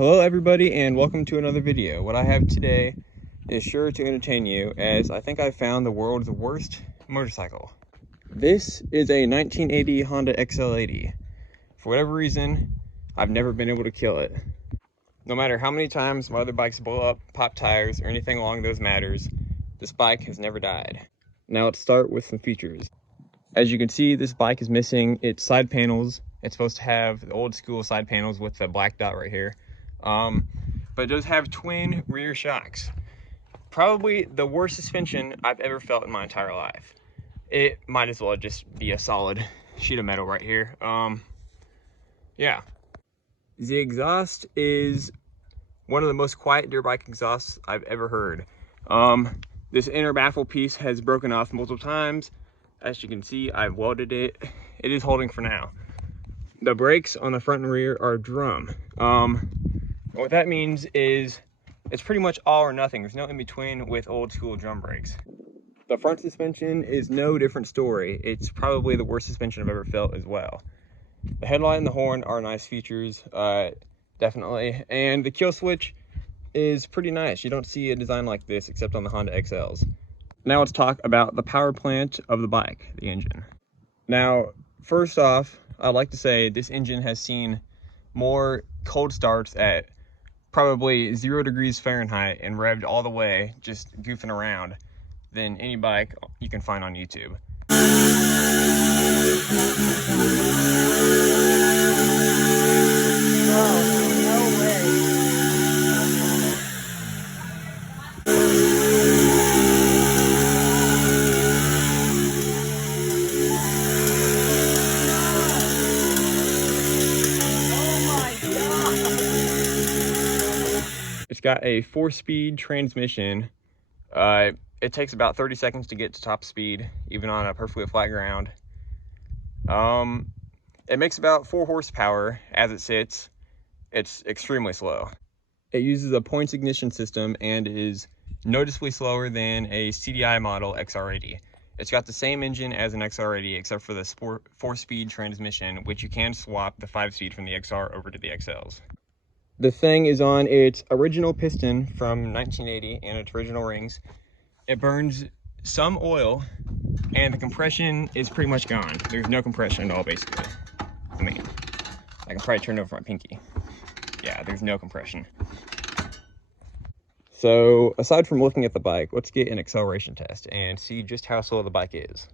Hello everybody and welcome to another video. What I have today is sure to entertain you, as I think I found the world's worst motorcycle. This is a 1980 Honda XL80. For whatever reason, I've never been able to kill it. No matter how many times my other bikes blow up, pop tires, or anything along those matters, this bike has never died. Now let's start with some features. As you can see, this bike is missing its side panels. It's supposed to have the old school side panels with the black dot right here. But it does have twin rear shocks. Probably the worst suspension I've ever felt in my entire life. It might as well just be a solid sheet of metal right here. Yeah. The exhaust is one of the most quiet dirt bike exhausts I've ever heard. This inner baffle piece has broken off multiple times. As you can see, I've welded it. It is holding for now. The brakes on the front and rear are drum. What that means is it's pretty much all or nothing. There's no in between with old school drum brakes. The front suspension is no different story. It's probably the worst suspension I've ever felt as well. The headlight and the horn are nice features, definitely. And the kill switch is pretty nice. You don't see a design like this except on the Honda XLs. Now let's talk about the power plant of the bike, the engine. Now, first off, I'd like to say this engine has seen more cold starts at probably 0 degrees Fahrenheit and revved all the way, just goofing around, than any bike you can find on YouTube. It's got a 4-speed transmission. It takes about 30 seconds to get to top speed, even on a perfectly flat ground. It makes about 4 horsepower as it sits. It's extremely slow. It uses a points ignition system and is noticeably slower than a CDI model XR80. It's got the same engine as an XR80 except for the 4-speed transmission, which you can swap the 5-speed from the XR over to the XLs. The thing is on its original piston from 1980 and its original rings. It burns some oil and the compression is pretty much gone. There's no compression at all, basically. I mean, I can probably turn over my pinky. Yeah, there's no compression. So aside from looking at the bike, let's get an acceleration test and see just how slow the bike is.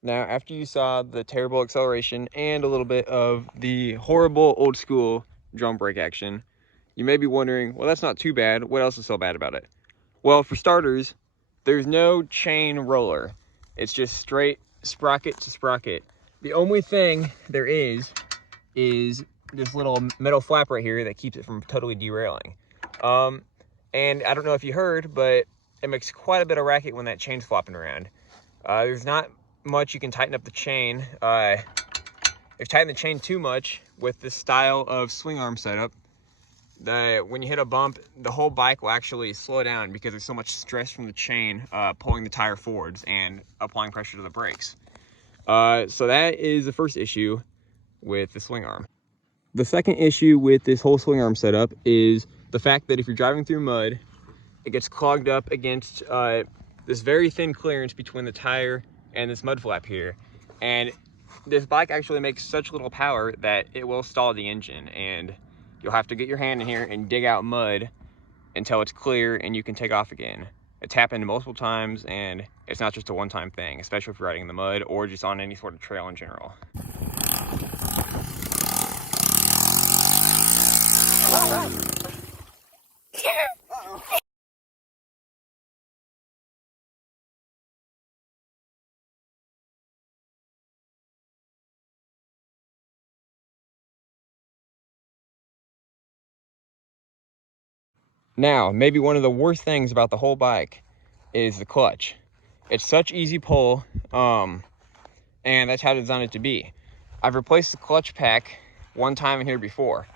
Now, after you saw the terrible acceleration and a little bit of the horrible old school drum brake action, you may be wondering, well, that's not too bad. What else is so bad about it? Well, for starters, there's no chain roller. It's just straight sprocket to sprocket. The only thing there is this little metal flap right here that keeps it from totally derailing. And I don't know if you heard, but it makes quite a bit of racket when that chain's flopping around. There's not much you can tighten up the chain. If you tighten the chain too much with this style of swing arm setup, when you hit a bump, the whole bike will actually slow down because there's so much stress from the chain pulling the tire forwards and applying pressure to the brakes. So that is the first issue with the swing arm. The second issue with this whole swing arm setup is the fact that if you're driving through mud, it gets clogged up against this very thin clearance between the tire and this mud flap here. And this bike actually makes such little power that it will stall the engine, and you'll have to get your hand in here and dig out mud until it's clear and you can take off again. It's happened multiple times, and it's not just a one-time thing, especially if you're riding in the mud or just on any sort of trail in general. Now, maybe one of the worst things about the whole bike is the clutch. It's such easy pull, and that's how I designed it to be. I've replaced the clutch pack one time in here before,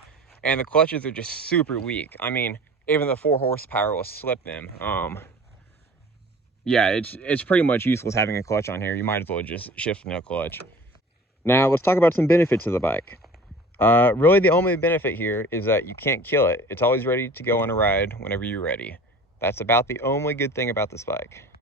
and the clutches are just super weak. I mean, even the 4 horsepower will slip them. Yeah, it's pretty much useless having a clutch on here. You might as well just shift no clutch. Now, let's talk about some benefits of the bike. Really, the only benefit here is that you can't kill it. It's always ready to go on a ride whenever you're ready. That's about the only good thing about this bike.